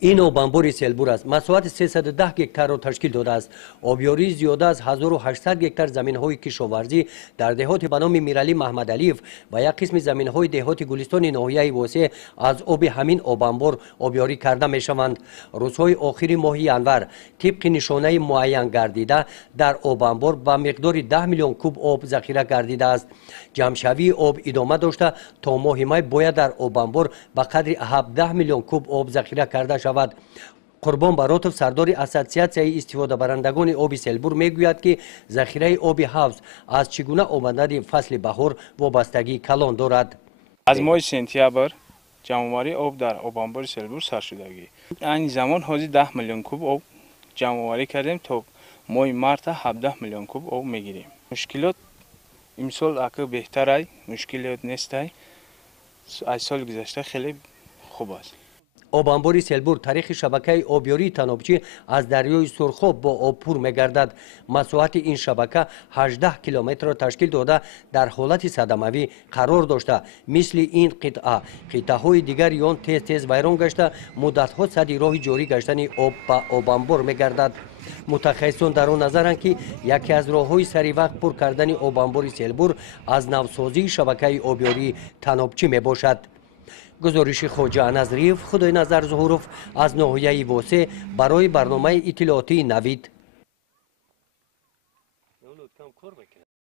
این آبانبور سیلبور است. مساحت 310 گکتار را تشکیل داده است. آبیاری زیاده از 1800 گکتار زمین‌های کشاورزی در دهات به نام میرعلی محمد علیف و یک قسم زمین‌های دهات گلستان ناحیه واسه از آب همین آبانبور آبیاری کرده می‌شوند. روزهای آخر ماه ینور طبق نشانه معین گردیده در آبانبور به مقدار 10 میلیون کوب آب ذخیره گردیده است. جمع‌شوی آب ادامه داشته تا ماه می باید در آبانبور به قدر 17 میلیون کوب آب ذخیره کرده شود. قربان براتov سردار اسوسیاسیای استفاده برندگان آب سیلبور میگوید که ذخیره آب حوض از چگونه آمدن فصل بهار وابستگی کلان دارد. از ماه سپتامبر جمع‌آوری آب در آبانبور سیلبور سر شدگی. این زمان حدود 10 میلیون کوب آب جمع‌آوری کردیم تا ماه مارت 17 میلیون کوب آب میگیریم. مشکلات امسال اگه بهتره، مشکلات نیست. از سال گذشته خیلی خوب است. آبانبور سیلبور تاریخ شبکه آبیاری تنابچی از دریای سرخاب با آب پر می‌گردد. مساحت این شبکه 18 کیلومتر را تشکیل داده در حالت صدموی قرار داشته. مثل این قطعه‌های دیگر آن تیز تیز ویران گشته مدت‌ها سد راه جاری گشتن آب به آبانبور می‌گردد. متخصصان در آن نظرند که یکی از راه‌های سریع وقت پر کردن آبانبور سیلبور از نوسازی شبکه آبیاری تنابچی میباشد. گزارش خواجه نظریف خدای نظر ظهوروف از ناحیه واسه برای برنامه اطلاعاتی نوید.